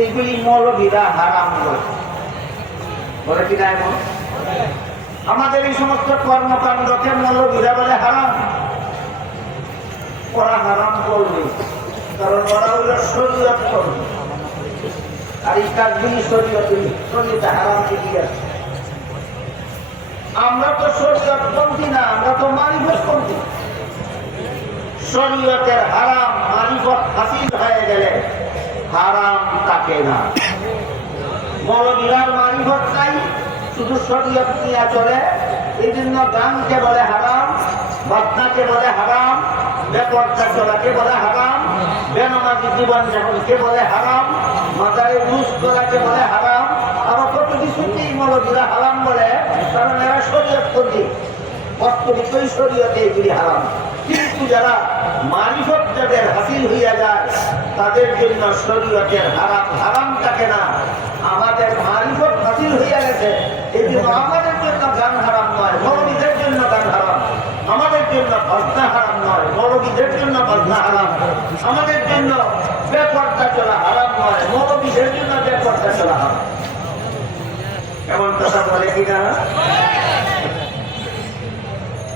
এইগুলি মৌলবীরা হারাম করে বলে কিনা এমন? আমাদের এই সমস্ত কর্মকাণ্ডকে মৌলবীরা বলে হারাম। ওরা হারাম করবে, কারণ ওরা হইল শরীয়ত করবে, আর এই কাজগুলি শরীয়তে হারাম কি আছে। আমরা তো শরীয়ত পন্থী না, আমরা তো মারিফত পন্থী। শরীয়তের হারাম মারিফত হাসিল হয়ে গেলে হারাম থাকে না। মৌলবীরার মারিফত নাই, শুধু শরীয়ত নিয়ে চলে। এই জন্য গানকে বলে হারাম, বাজনাকে বলে হারাম, বেপরদা চলাকে বলে হারাম, বেনামাজি জীবন যাপনকে বলে হারাম, মাথায় রুশ করাকে বলে হারাম। আবার কত কিছুতেই মৌলবীরা হারাম বলে, কারণ এরা শরীয়ত পন্থী। বাস্তবিকই শরীয়তে এগুলি হারাম। কিন্তু যারা মারিফত যাদের হাসিল হইয়া যায় তাদের জন্য শরীয়তের হারাম হারাম থাকে না। আমাদের মারিফত হাসিল হইয়া গেছে, এই জন্য আমাদের জন্য গান হারাম নয়, মৌলবীদের জন্য গান হারাম। আমাদের জন্য বাজনা হারাম নয়, মৌলবীদের জন্য বাজনা হারাম। আমাদের জন্য বেপরদা চলা হারাম নয়, মৌলবীদের জন্য বেপরদা চলা হারাম। এমন কথা বলে কিনা?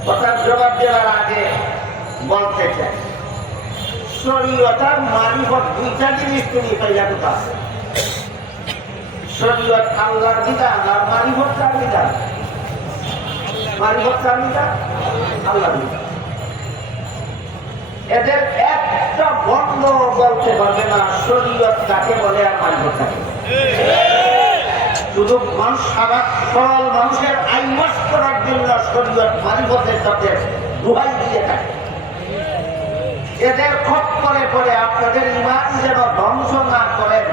কথার জবাব দেওয়ার আগে বলতে চাই, শরীয়ত আর মারিফত দুইটা জিনিস তুমি পাইয়া কোথা? শরীয়ত আল্লাহর বিধান আর মারিফত কার বিধান? মারিফত কার বিধান? আল্লাহর বিধান। এদের একটা বন্ধ বলতে পারবে না শরীয়ত কাকে বলে আর মারিফত কাকে। শুধু মানুষ সারা সরল মানুষের আইওয়াজ করার জন্য শরীয়ত মারিফতের সাথে দোহাই দিয়ে থাকে। এদের খপ করে পরে আপনাদের ইমান যেন ধ্বংস না করেন,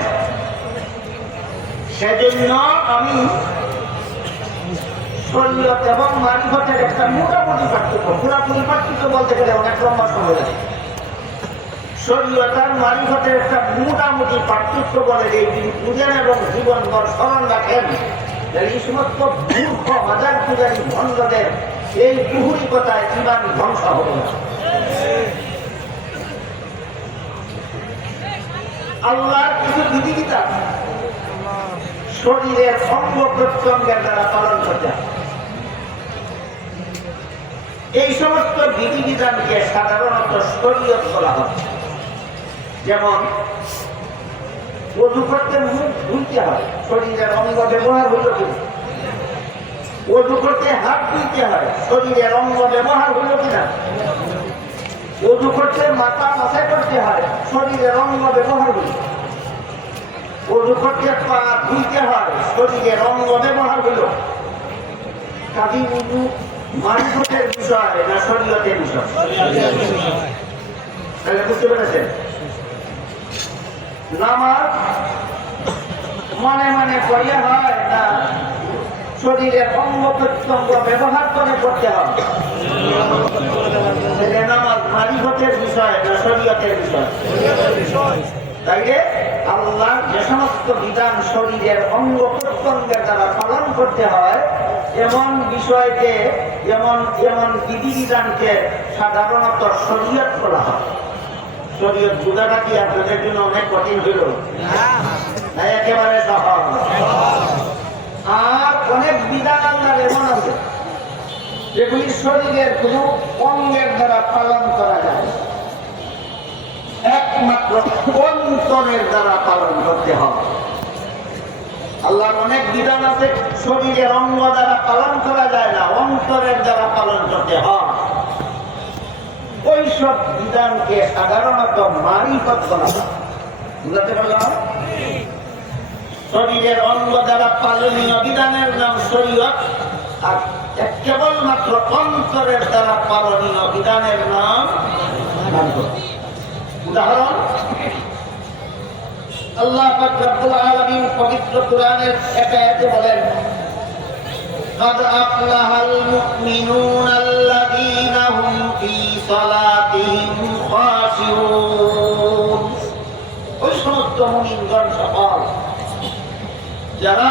সেজন্য আমি শরীয়ত এবং মারিফতের একটা মোটামুটি পার্থক্য, পুরাপুরি পার্থক্য বলতে গেলে অনেক লম্বা সময় লাগে। শরীয়ত আর মারিফতের একটা মোটামুটি পার্থক্য বলে যে যদি বুঝেন এবং জীবনভর স্মরণ রাখেন, এই সমস্ত মূর্খ হাজার পূজারী ভণ্ডদের এই কুহুরিকতায় জীবন ধ্বংস হবে না। আল্লাহর কিছু বিধিবিধান শরীরের অঙ্গ প্রত্যঙ্গের দ্বারা পালন করতে হয়। এই সমস্ত বিধিবিধানকে সাধারণত শরীয়ত বলা হয়। যেমন ওযু করতে মুখ ধুইতে হয়, শরীরের অঙ্গ ব্যবহার হইল কিনা? ওযু করতে হাত ধুইতে হয়, শরীরের অঙ্গ ব্যবহার হইল কিনা? ওযু করতে মাথা মাথায় করতে হয়, শরীরের অঙ্গ ব্যবহার হইল। ওযু করতে পা ধুইতে হয়, শরীরের অঙ্গ ব্যবহার হইল। কাজী ওযু মারিফতের বিষয় না শরীয়তের বিষয়? তাহলে বুঝতে পেরেছেন? নামাজ মনে মনে পড়লে হয় না শরীরের অঙ্গ প্রত্যঙ্গ ব্যবহার করে করতে হবে? নামাজ মারিফতের বিষয় না শরীয়তের বিষয়? তাইলে আল্লাহ যে সমস্ত বিধান শরীরের অঙ্গ প্রত্যঙ্গের দ্বারা পালন করতে হয়, এমন বিষয়কে এমন বিধিবিধানকে সাধারণত শরীয়ত বলা হয়। শরীয়ত বুঝাটা কি আপনাদের জন্য অনেক কঠিন হইল? একেবারে সহজ। আর অনেক বিধান আল্লাহর এমন আছে যেগুলি শরীরের কোন অঙ্গের দ্বারা পালন করা যায়, একমাত্র অন্তরের দ্বারা পালন করতে হবে। আল্লাহর অনেক বিধান আছে শরীরের অঙ্গ দ্বারা পালন করা যায় না, অন্তরের দ্বারা পালন করতে হয়। ওইসব বিধানকে সাধারণত মারিফত বলা হয়। বুঝতে পারলাম? শরীরের অঙ্গ দ্বারা পালনীয় বিধানের নাম শরীয়ত, আর কেবলমাত্র অন্তরের দ্বারা পালনীয় বিধানের নাম মারিফত। উদাহরণ, আল্লাহ পাক রব্বুল আলামিন পবিত্র কোরআনের এক আয়াতে বলেন, قد أفلح المؤمنون الذين هم في صلاتهم خاشعون। ওই সমস্ত মুমিনগণ সকল যারা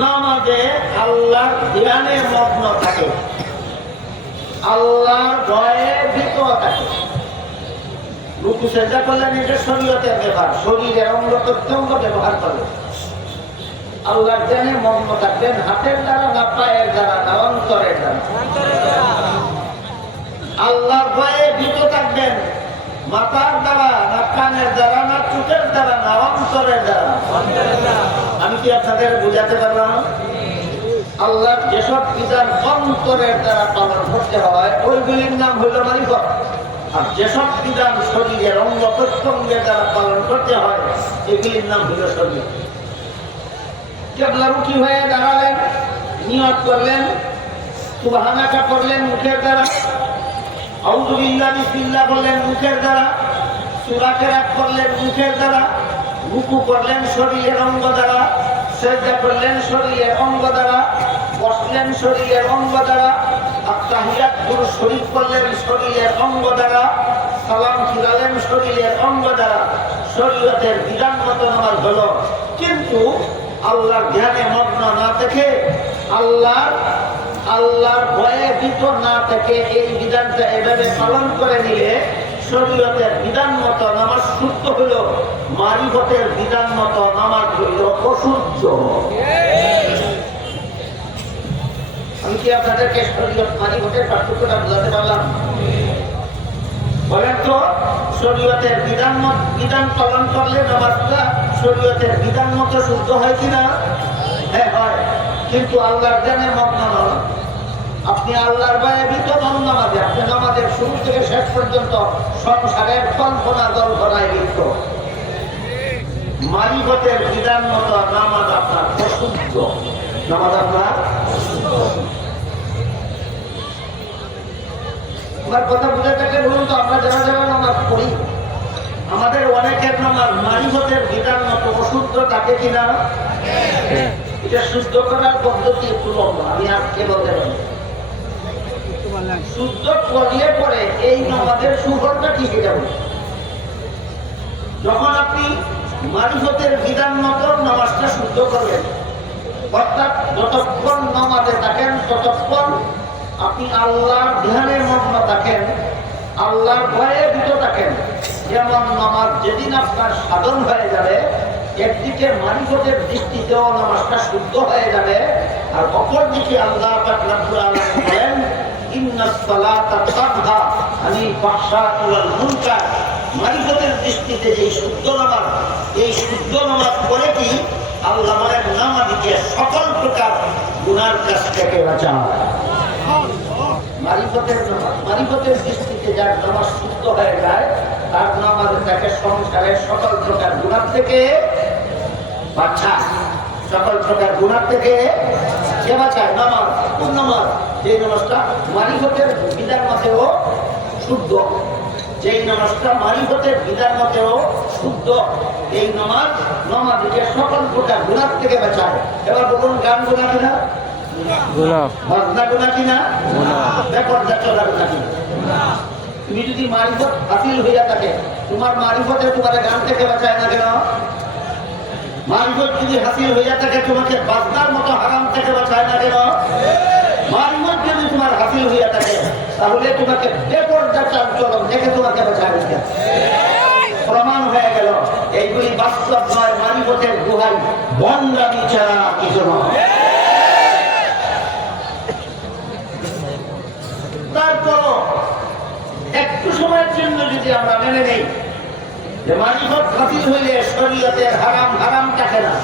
নামাজে আল্লাহর ধ্যানে মগ্ন থাকে, আল্লাহর ভয়ে ভীত থাকে। রুকু সেজদা করলে নিজের শরীয়তের ব্যাপার, শরীরের অঙ্গ প্রত্যঙ্গ ব্যবহার করবে। আল্লাহর জ্ঞানে মগ্ন থাকবেন, হাতের দ্বারা না পায়ের দ্বারা না অন্তরের দ্বারা। আল্লাহর ভয়ে ভীত থাকবেন, মাথার দ্বারা না কানের দ্বারা না চোখের দ্বারা না অন্তরের দ্বারা। আমি কি আপনাদের বুঝাতে পারলাম? আল্লাহর যেসব বিধান অন্তরের দ্বারা পালন করতে হয় ওইগুলির নাম হইল মারিফত, আর যেসব বিধান শরীরের অঙ্গ প্রত্যঙ্গের দ্বারা পালন করতে হয় এগুলির নাম হইল শরীর। কেবলামুখী হয়ে দাঁড়ালেন, নিয়ত করলেন, সুবহানাকা পড়লেন মুখের দ্বারা, আউযু বিল্লাহি বিসমিল্লাহ বললেন মুখের দ্বারা, সূরা কেরাত করলেন মুখের দ্বারা, রুকু করলেন শরীরের অঙ্গ দ্বারা, সিজদা করলেন শরীরের অঙ্গ দ্বারা, বসলেন শরীরের অঙ্গ দ্বারা, আত্তাহিয়াত দুরূদ শরীফ করলেন শরীরের অঙ্গ দ্বারা, সালাম ফিরালেন শরীরের অঙ্গ দ্বারা। শরীয়তের বিধান মতো নামাজ হলো। কিন্তু আল্লাহর ধ্যানে মগ্ন না থেকে, আল্লাহর ভয়ে ভীত না থেকে এই বিধানটা এভাবে পালন করে নিলে শরীয়তের বিধান মতো নামাজ শুদ্ধ হইল, মারিফতের বিধান মতো নামাজ হইল অশুদ্ধ। আমি কি আপনাদেরকে শরীয়ত মারিফতের পার্থক্যটা বোঝাতে পারলাম? বলেন তো, শরীয়তের বিধান পালন করলে নামাজটা শরীয়তের বিধান মতো শুদ্ধ হয় কিনা? হ্যাঁ হয়। কিন্তু আল্লাহর জ্ঞানে মগ্ন নন, আপনি আল্লাহর ভয়ে ভীত নন নামাজে, আপনি নামাজের শুরু থেকে শেষ পর্যন্ত সংসারের কল্পনা জল্পনায় লিপ্ত। মারিফতের বিধান মতো নামাজ আপনার অশুদ্ধ, নামাজ আপনার। আমার কথা বুঝে থাকলে বলুন তো, আমরা যারা যারা নামাজ পড়ি আমাদের অনেকের নামাজ মারিফতের বিধান মতো অশুদ্ধ থাকে কিনা? এটা শুদ্ধ করার পদ্ধতি একটু লম্বা, আমি আজকে বলতে পারি। শুদ্ধ করলে পরে এই নামাজের সুফলটা কি সেটা বলি। যখন আপনি মারিফতের বিধান মতো নামাজটা শুদ্ধ করবেন, অর্থাৎ যতক্ষণ নামাজে থাকেন ততক্ষণ আপনি আল্লাহর ধ্যানে মগ্ন থাকেন, আল্লাহর ভয়ে ভীত থাকেন। যেমন নামাজ যেদিন আপনার সাধন হয়ে যাবে, একদিকে মারিফতের দৃষ্টিতেও নামাজটা শুদ্ধ হয়ে যাবে, আর অপরদিকে আল্লাহ পাক রব্বুল আলামিন বলেন ইন্নাস সালাতা তানহা আনিল ফাহশাই ওয়াল মুনকার। মারিফতের দৃষ্টিতে যে শুদ্ধ নামাজ, এই শুদ্ধ নামাজ পড়ে কি আল্লাহ বলেন নামাজকে সকল প্রকার গুনার কাছ থেকে বাঁচায়। মারিফতের দৃষ্টিতে যার নামাজ শুদ্ধ হয়ে যায় তার নামাজ তাকে সংসারের সকল প্রকার গুনাহ থেকে বাঁচায়, সকল প্রকার গুনাহ থেকে কে বাঁচায়? নামাজ। কোন নামাজ? যে নামাজটা মারিফতের বিধান মতেও শুদ্ধ, যেই নামাজটা মারিফতের বিধান মতেও শুদ্ধ, এই নামাজকে সকল প্রকার গুনাহ থেকে বাঁচায়। এবার বলুন, গান গুনাহ কিনা? বাজনা গুনাহ কিনা? বেপরদা চলা গুনাহ কিনা? তুমি যদি মারিফত হাসিল হইয়া থাকে, তোমার মারিফতে তোমার গান থেকে বাঁচায় না কেন? মারিফত যদি হাসিল হইয়া থাকে তোমাকে বাজনার মতো হারাম থেকে বাঁচায় না কেন? মারিফত যদি তোমার হাসিল হইয়া থাকে তাহলে তোমাকে বেপরদা চলন থেকে তোমাকে বাঁচায় না কেন? প্রমাণ হয়ে গেল এইগুলি বাস্তব নয়, মারিফতের গুহাই ভণ্ডামি ছাড়া কিছু নয়। তারপর একটু সময়ের জন্য যদি আমরা মেনে নেই যে মারিফত হাসিল হইলে শরীয়তের হারাম থাকে না,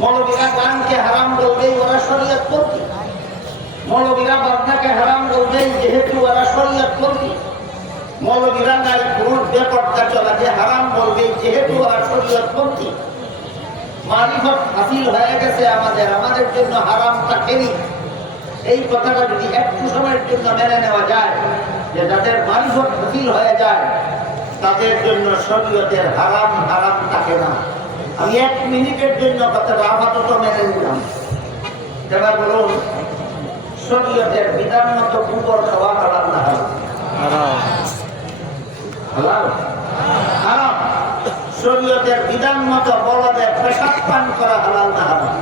মৌলবীরা গানকে হারাম বলবেই ওরা শরীয়ত পন্থী, মৌলবীরা বাজনাকে হারাম বলবেই যেহেতু ওরা শরীয়ত পন্থী, মৌলবীরা নাই পুরুষ বেপরদা চলাকে হারাম বলবেই যেহেতু ওরা শরীয়ত পন্থী। মারিফত হাসিল হয়ে গেছে আমাদের জন্য হারাম থাকেনি। এই কথাটা যদি একটু সময়ের জন্য মেনে নেওয়া যায় যে যাদের মারিফত হাসিল হয়ে যায় তাদের জন্য শরীয়তের হারাম থাকে না। আমি 1 মিনিটের জন্য কথাটা আপাতত মেনে নিলাম। এবার বলুন, শরীয়তের বিধান মতো কুকুর খাওয়া হারাম না হারাম? হারাম। হারাম। শরীয়তের বিধান মতো বড়দের পেশাব পান করা হালাল না হারাম?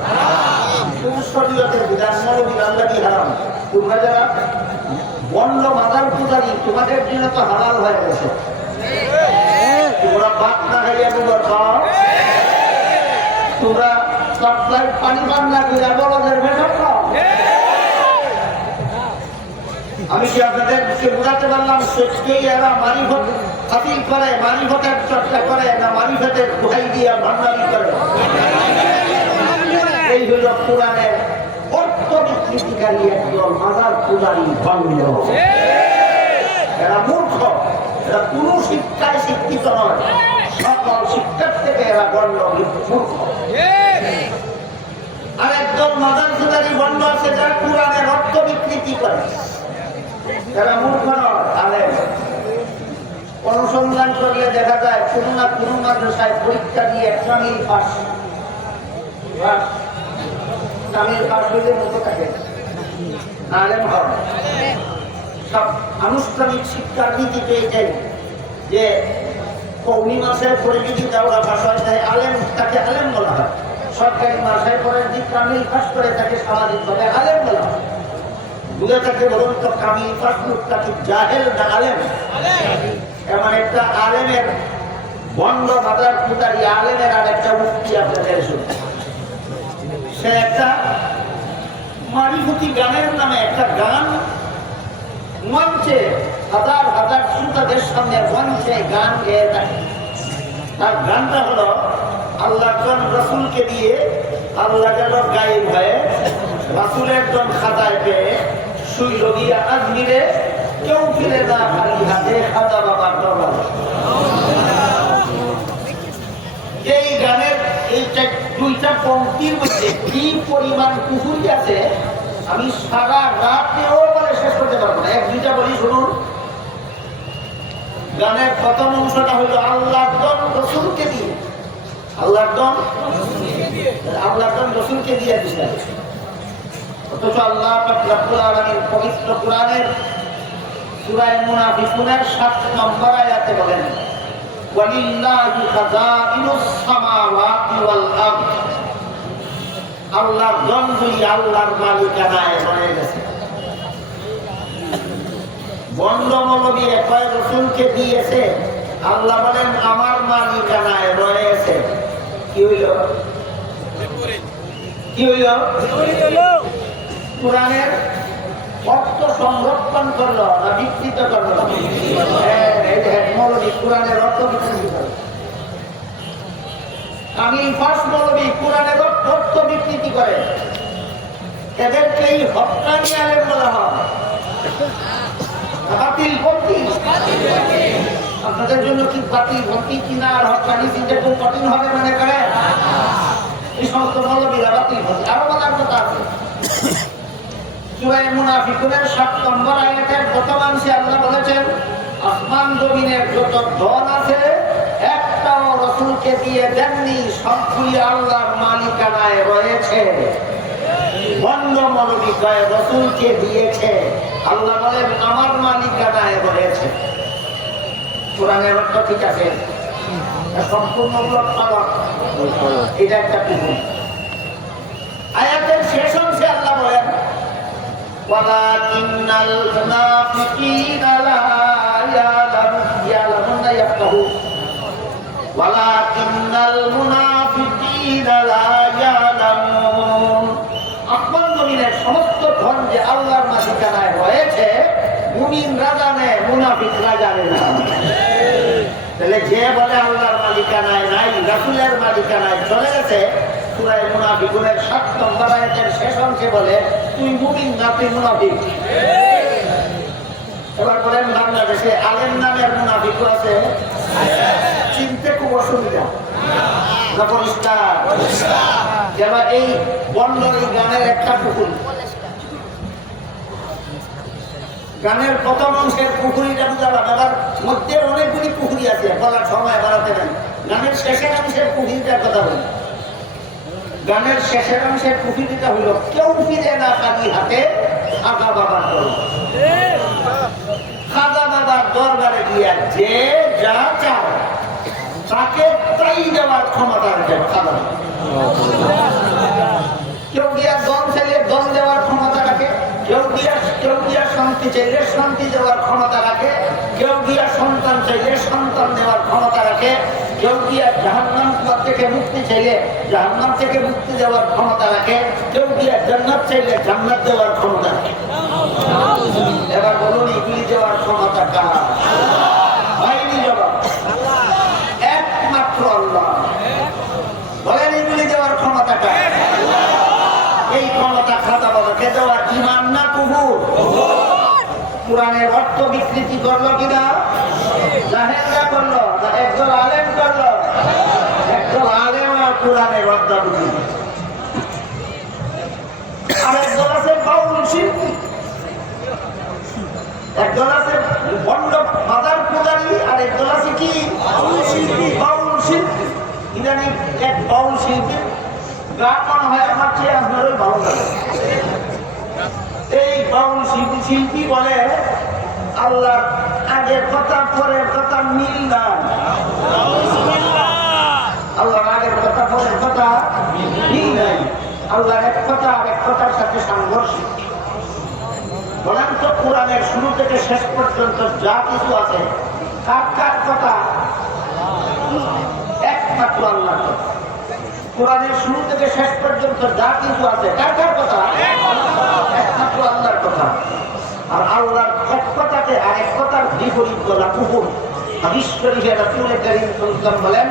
শরীয়তের বিধান মৌলবীর আল্লাহ কি হারাম? তোমরা যারা বন্ড মাদার পূজারী তোমাদের জন্য তো হালাল হয়ে গেছে। তোমরা ভাত না খাইয়া গোবর খাও, তোমরা সপ্তাহে পানি পান না করে বড়দের ভেসব খাও। আমি কি আপনাদেরকে বোঝাতে পারলাম সত্যিই এরা মারিফত হাসিল করে, মারিফতের চর্চা করে না মারিফতের দোহাই দিয়া ভান্ডারি করে? এই হইল কোরআনের অর্থ বিকৃতিকারী একজন হাজার পূজারী ভণ্ড। এরা মূর্খ, এরা কোন শিক্ষায় শিক্ষিত নয়, সকল শিক্ষার থেকে এরা ভণ্ড মূর্খ। আর একজন মাজার পূজারী ভণ্ড আছে যারা কোরআনের অর্থ বিকৃতি করে, এরা মূর্খ নয়। আলেম অনুসন্ধান করলে দেখা যায় কোনো না কোনো মাদ্রাসায় পরীক্ষা দিয়ে তামিল পাস হইলে মতো থাকে, আলেম হবে। সব আনুষ্ঠানিক শিক্ষার নীতি পেয়েছেন যে কৌমি মাসের পরে যদি দেওয়া ভাষায় তাই আলেম, তাকে আলেম বলা হয়। সরকারি মাসের পরে যদি তামিল পাস করে তাকে সামাজিকভাবে আলেম বলা হয়। বুঝে থাকে বলুন তো কামিল পাস তাকে জাহেল না আলেম? এমন একটা আলেমের বন্ধ মাদার পুতারি আলেমের আর একটা মুক্তি আপনাদের শুনে। সে একটা মারিফতি গানের নামে একটা গান মঞ্চে হাজার হাজার শ্রোতাদের সামনে মঞ্চে গান গেয়ে থাকে। তার গানটা হলো আল্লাহ রসুলকে দিয়ে আল্লাহ গেল গায়েব হয়ে রাসুলের জন খাতায় পেয়ে শুইল গিয়া আজমিরে, কেউ ফিরে না খালি হাতে খাজা বাবার দরবারে। এই গানের এই দুইটা পংক্তির মধ্যে কি পরিমাণ কুফুরি আছে আমি সারা রাতেও বলে শেষ করতে পারবো না। এক দুইটা বলি শুনুন। গানের প্রথম অংশটা হলো আল্লাহর জন রসুলকে দিয়ে, আল্লাহর জন রসুলকে দিয়ে দিচ্ছে। অথচ আল্লাহ পাক রব্বুল আলামিন পবিত্র কোরআনের সূরা মুনাফিকুনের 7 নম্বর আয়াতে বলেন, ওয়ালিল্লাহি খাযাইনুস সামাওয়াতি ওয়াল আরদ। আল্লাহর ধনগুলি আল্লাহর মালিকানায় রয়ে গেছে। বন্ধ মৌলবী একবার রসুলকে দিয়েছে, আল্লাহ বলেন আমার মালিকানায় রয়েছে। কি হইল? কি হইল? কোরআনের অর্থ সংরক্ষণ করলো না বিকৃত করলো? মৌলবী কোরআনের অর্থ বিকৃতি করলো। আমি ফার্স্ট মৌলবী কোরআনের অর্থ বিকৃতি করে, এদেরকেই হক্কানি আলেম বলা হয়। বাতিল ভর্তি আপনাদের জন্য কি বাতিল ভর্তি কিনা আর হক্কানি চিন্তা খুব কঠিন হবে মনে করে? এই সমস্ত মৌলবীরা বাতিল ভর্তি। আরো বলার কথা আছে, সূরা মুনাফিকুনের 7 নম্বর আয়াতের প্রথম অংশে আল্লাহ বলেছেন, আসমান জমিনের যত ধন আছে একটাও রসুলকে দিয়ে দেননি, সবগুলি আল্লাহর মালিকানায় রয়েছে। বন্ধ মৌলবী কয় রসুলকে দিয়েছে, আল্লাহ বলেন আমার মালিকানায় রয়েছে। কোরআনের অর্থ ঠিক আছে, সম্পূর্ণ পালক, এটা একটা কুফর। আয়াতের শেষ অংশে আল্লাহ বলেন, ওয়ালাকিন্নাল মুনাফিকিনা লা ইয়ালামুনা ইয়াফকাহুন, ওয়ালাকিন্নাল মুনাফিকিনা লা ইয়ালামুন। আসমান জমিনের সমস্ত ধন যে আল্লাহর মালিকানায় রয়েছে, মুমিনরা জানে, মুনাফিকরা জানে না। তাহলে যে বলে আল্লাহর মালিকানায় নাই, রাসূলের মালিকানায় চলে গেছে, সূরা মুনাফিকুনের 7 নম্বর আয়াতের শেষ অংশে বলে তুই মুমিন না, তুই মুনাফিক। এবার বলেন বাংলাদেশে আলেম নামের মুনাফিক আছে, চিনতে খুব অসুবিধা না? পরিষ্কার। যেমন এই বন্ডলী গানের একটা পুকুর, গানের প্রথম অংশের পুকুরিটা বুঝালাম, এবার মধ্যে অনেকগুলি পুকুরি আছে, বলার সময় বাড়াতে নেই। গানের শেষের অংশের পুকুরিটার কথা বলি। গানের শেষের অংশের পুকুরিটা হইল, কেউ ফিরে না খালি হাতে খাজা বাবার দরবারে। খাজা বাবার দরবারে গিয়া যে যা চায় তাকে তাই দেওয়ার ক্ষমতা রাখে খাজা। কেউ গিয়া দম চাইলে দম দেওয়ার ক্ষমতা রাখে, কেউ গিয়া শান্তি চাইলে শান্তি দেওয়ার ক্ষমতা রাখে, কেউ গিয়া সন্তান চাইলে সন্তান নেওয়ার ক্ষমতা রাখে, কেউ গিয়া জাহান্নাম থেকে মুক্তি চাইলে জাহান্নাম থেকে মুক্তি দেওয়ার ক্ষমতা রাখে, কেউ গিয়া জান্নাত চাইলে জান্নাত দেওয়ার ক্ষমতা রাখে। এবার বলুন এগুলি দেওয়ার ক্ষমতা কার? হয়নি জবাব, একমাত্র আল্লাহ। বলেন এগুলি দেওয়ার ক্ষমতা কার? এই ক্ষমতা খাতা বাবাকে দেওয়া ঈমান না কুফর? কোরআনের অর্থ বিকৃতি করলো কিনা? জাহেলরা করলো না একজন আলেম করলো? একজন আলেম আর কোরআনের অর্থ বিকৃতি। আর একজন আছে বাউল শিল্পী, একজন আছে বন্ড মাদার পূজারী, আর একজন আছে কি বাউল শিল্পী। ইদানিং এক বাউল শিল্পী গান মনে হয় আমার চেয়ে আপনারও ভালো লাগে। এই বাউল শিল্পী বলে আল্লাহ আগের কথা পরের কথা মিল না, আল্লাহর আগের কথা পরের কথা মিল নাই, আল্লাহর এক কথা আর এক কথার সাথে সংঘর্ষ। বলেন তো কোরআনের শুরু থেকে শেষ পর্যন্ত যা কিছু আছে কার কার কথা? একমাত্র আল্লাহর কথা। কোরআনের শুরু থেকে শেষ পর্যন্ত যা কিছু আছে কার কার কথা? একমাত্র আল্লাহর কথা। আর আল্লাহর এক কথাকে আর এক কথার বিপরীত বলা কুফর। হাদিস শরীফে রাসূল কারীম সাল্লাল্লাহু আলাইহি ওয়াসাল্লাম বলেন,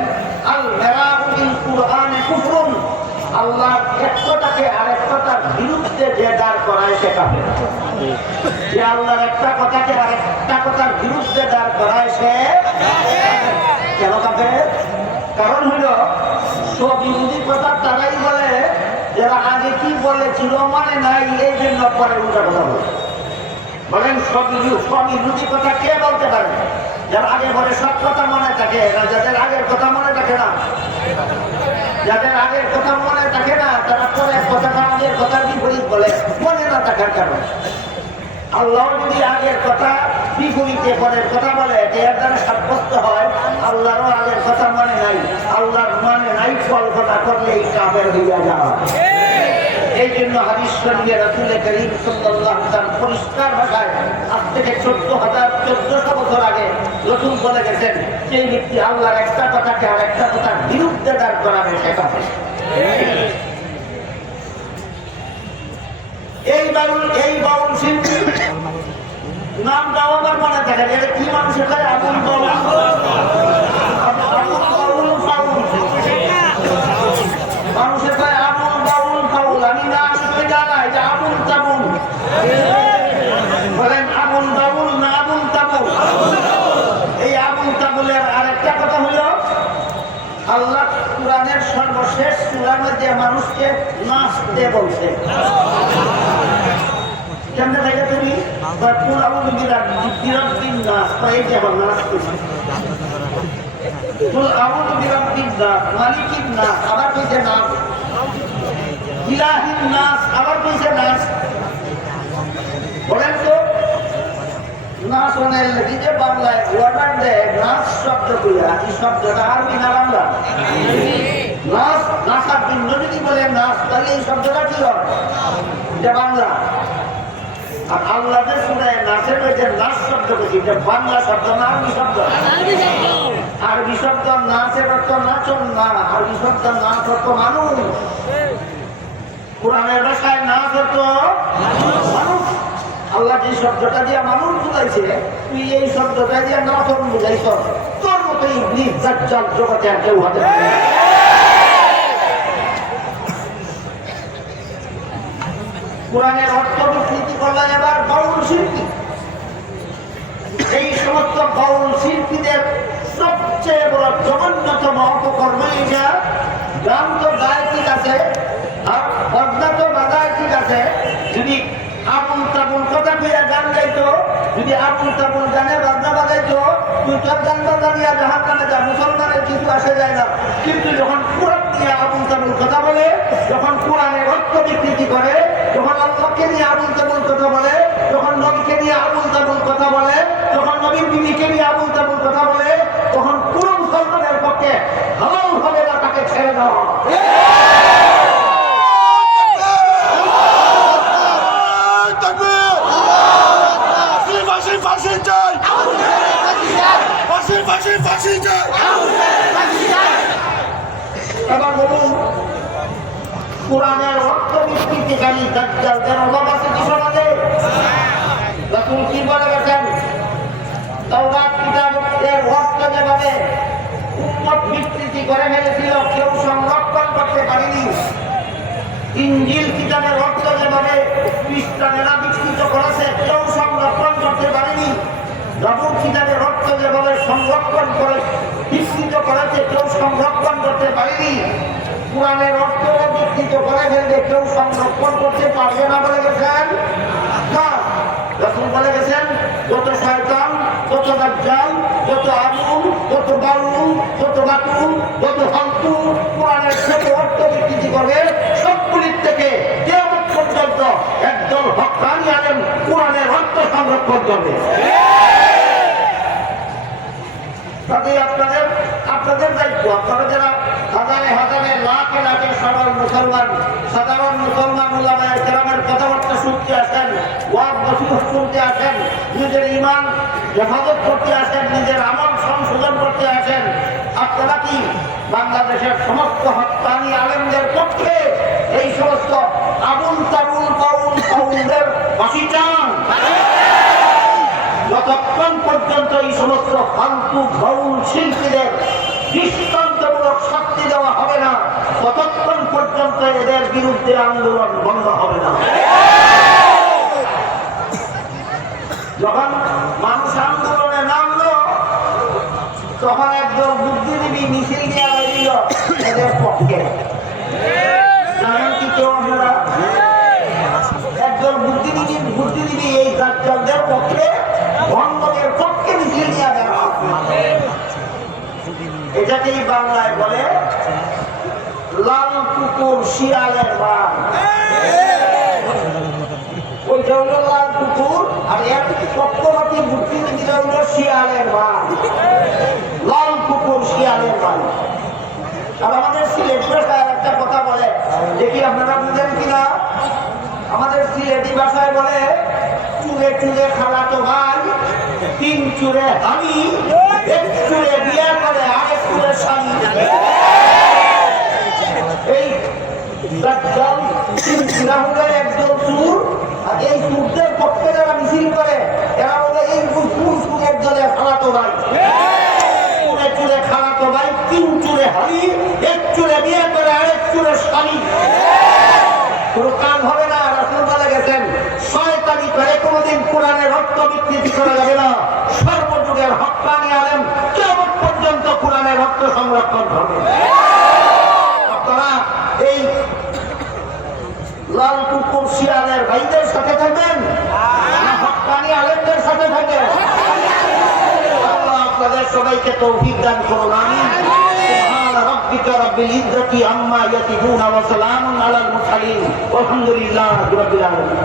আল মিরাবু বিল কুরআনে কুফরুন। আল্লাহর এক কথাকে আর এক কথার বিরুদ্ধে যে দাঁড় করায় সে কাফের। যে আল্লাহর একটা কথাকে আর একটা কথার বিরুদ্ধে দাঁড় করায় সে কেন কাফের? কারণ হলো স্ববিরোধী কথা তারাই বলে যারা আগে কি বলেছিল মানে নাই, এই জন্য পরে উল্টা কথা বলে। বলেন স্ববিরোধী কথা কে বলতে পারে? যারা আগে বলে সব কথা মনে থাকে না, যাদের আগের কথা মনে থাকে না, যাদের আগের কথা মনে থাকে না তারা পরের কথাটা আগের কথার বিপরীত বলে মনে না থাকার কারণে। আল্লাহ যদি আগের কথা বিপরীতে পরের কথা বলে এর দ্বারা সাব্যস্ত হয় আল্লাহরও আগের কথা মনে নাই, আল্লাহর মানে নাই, কল্পনা করলেই কাফের হইয়া যাওয়া। এই জন্য হাদিস শরীফে রাসূল কারীম সাল্লাল্লাহু আলাইহি ওয়াসাল্লাম পরিষ্কার ভাষায় আজ থেকে 14,000 বছর আগে রাসূল বলে গেছেন, সেই ব্যক্তি আল্লাহর একটা কথাকে আর একটা কথার বিরুদ্ধে দাঁড় করাবে সে কাফের। এই বাউল শিল্পী নামটাও আমার মনে থাকে, এটা কি মানুষের কাছে আবুল বাউল, মানুষের কাছে আবুল বাউল ফাউল। আমি না আসলে জানাই যে আবুল তাবুল, বলেন আবুল বাউল না আবুল তাবুল? এই আবুল তাবুলের আরেকটা কথা হলো আল্লাহ কোরআনের সর্বশেষ সূরার মধ্যে মানুষকে নাচতে বলছে। কেমনে থাকে তুমি কুল আউযু বিরাব্বিন নাস, এই যে নাচ করছে, কুল আউযু বিরাব্বিন নাস মালিকিন নাস, আবার কইছে নাচ, ইলাহিন নাস, আবার কইছে নাচ। বলেন তো নাচ অনেক যে বাংলায় অর্ডার দেয় নাচ শব্দ কইয়া, এই শব্দটা আরবি না বাংলা? নাচ, নাচার জন্য যদি বলে নাচ তাহলে এই শব্দটা কি হয়? এটা বাংলা। আর আল্লাহদের সূরায় নাচের মধ্যে নাচ শব্দ কইছে, এটা বাংলা শব্দ না আরবি শব্দ? আরবি শব্দ নাচের অর্থ নাচন না, আরবি শব্দ নাচ অর্থ মানুষ। কোরআনের ভাষায় নাচ অর্থ মানুষ। আল্লাহ যে শব্দটা দিয়া মানুষ বুঝাইছে, তুই এই শব্দটা দিয়া নাচন বুঝাইছ, তোর মতো ইবলিস দাজ্জাল জগতে আর কেউ হতে পারে না। কোরআনের অর্থ বিকৃতি করলে এবার বাউল শিল্পী। এই সমস্ত বাউল শিল্পীদের সবচেয়ে বড় জঘন্যতম অপকর্ম এটা। গান তো গায়ে ঠিক আছে, আর পর্দা তো বাজায় ঠিক আছে, যদি আবুল তাবুল কথা কইয়া গান গাইতো, যদি আবুল তাবুল গানে বাজনা বাজাইতো, তুই তোর গান বাজানিয়া জাহান্নামে যা, মুসলমানের কিছু আসে যায় না। কিন্তু যখন কোরআন নিয়ে আবুল তাবুল কথা বলে, যখন কোরআনের অর্থ বিকৃতি করে, যখন আল্লাহকে নিয়ে আবুল তাবুল কথা বলে, যখন নবীকে নিয়ে আবুল তাবুল কথা বলে, যখন নবীর বিবিকে নিয়ে আবুল তাবুল কথা বলে, তখন পুরো মুসলমানের পক্ষে হালাল হবে না তাকে ছেড়ে দেওয়া। ফাঁসি চাই। কোরআনের অর্থ বিকৃতিকারী দাজ্জালদের অভাব আছে কি সমাজে? রাসূল কি বলে গেছেন? তাওরাত কিতাবের অর্থ যেভাবে উম্মত বিকৃতি করে ফেলেছিল, কেউ সংরক্ষণ করতে পারেনি। ইনজিল কিতাবের অর্থ যেভাবে খ্রিস্টানেরা বিকৃত করেছে, কেউ সংরক্ষণ করতে পারেনি। জাবুর কিতাবের অর্থ যেভাবে সংরক্ষণ করে বিকৃত করেছে, কেউ সংরক্ষণ করতে পারেনি। কোরআনের অর্থ বিকৃত করে ফেলবে, কেউ সংরক্ষণ করতে পারবে না বলে গেছেন। রাসূল বলে গেছেন, যত শয়তান, যত দাজ্জাল, যত আবুল, যত বাউল, যত বাতুল, যত ফালতু কোরআনের সাথে অর্থ বিকৃতি করবে, সবগুলির থেকে কিয়ামত পর্যন্ত একদল হক্কানি আলেম কোরআনের অর্থ সংরক্ষণ করবে। তাতেই আপনাদের দায়িত্ব, আপনারা যারা হাজারে হাজারে লাখে লাখে সাধারণ মুসলমান উলামায়ে কেরামের কথাবার্তা শুনতে আসেন, ওয়াজ নসিহত শুনতে আসেন, নিজের ঈমান হেফাজত করতে আসেন, নিজের আমল সংশোধন করতে আসেন, আপনারা কি বাংলাদেশের সমস্ত হক্কানি আলেমদের পক্ষে এই সমস্ত আবুল তাবুল বাউল ফাউলদের ফাঁসি চান? যতক্ষণ পর্যন্ত এই সমস্ত ফালতু বাউল শিল্পীদের দৃষ্টান্তমূলক শাস্তি দেওয়া হবে না, ততক্ষণ পর্যন্ত এদের বিরুদ্ধে আন্দোলন বন্ধ হবে না। যখন মানুষ আন্দোলনে নামলো, তখন একজন বুদ্ধিজীবী মিছিল নিয়ে বেরিল এদের পক্ষে। জানেন কি কেউ আপনারা? একজন বুদ্ধিজীবী এই দাজ্জালদের পক্ষে, বন্ধনের পক্ষে মিছিল নিয়ে বেরো। এটাকেই বাংলায় বলে লাল কুকুর শিয়ালের বাঘ। ওইটা হলো লাল কুকুর, আর এর পক্ষপাতী বুদ্ধিজীবীরা হলো শিয়ালের বাঘ। লাল কুকুর শিয়ালের বাঘ। আর আমাদের সিলেটি ভাষায় একটা কথা বলে, দেখি আপনারা বুঝেন কিনা। আমাদের সিলেটি ভাষায় বলে, চুলে চুলে খালাতো ভাই, তিন চুলে হানি, এক চুলে বিয়ে করে আরেক চুলে স্বামী। এই দাজ্জাল তিন চুলা হলে একজন চুর, আর এই চুরদের পক্ষে যারা মিছিল করে এরা বলে এই চুরের দলে খালাতো ভাই। চুলে চুলে খালাতো ভাই, তিন চুলে হানি, এক চুলে বিয়ে করে আরেক চুলে স্বামী। কোনো কাজ হবে না। রাসূল বলে গেছেন, শয়তানি করে কোনোদিন কোরআনের অর্থ বিকৃতি করা যাবে না। সর্বযুগের হক্কানি আলেম কিয়ামত পর্যন্ত কোরআনের অর্থ সংরক্ষণ করবে। আপনারা এই লাল কুকুর শিয়ালের ভাইদের সাথে থাকবেন না হক্কানি আলেমদের সাথে থাকবেন? আল্লাহ আপনাদের সবাইকে তৌফিক দান করুন। আমিন। সুবহান রাব্বিকা রাব্বিল ইজ্জাতি আম্মা ইয়াসিফুন ওয়া সালামুন আলাল মুরসালিন ওয়ালহামদুলিল্লাহি রাব্বিল আলামিন।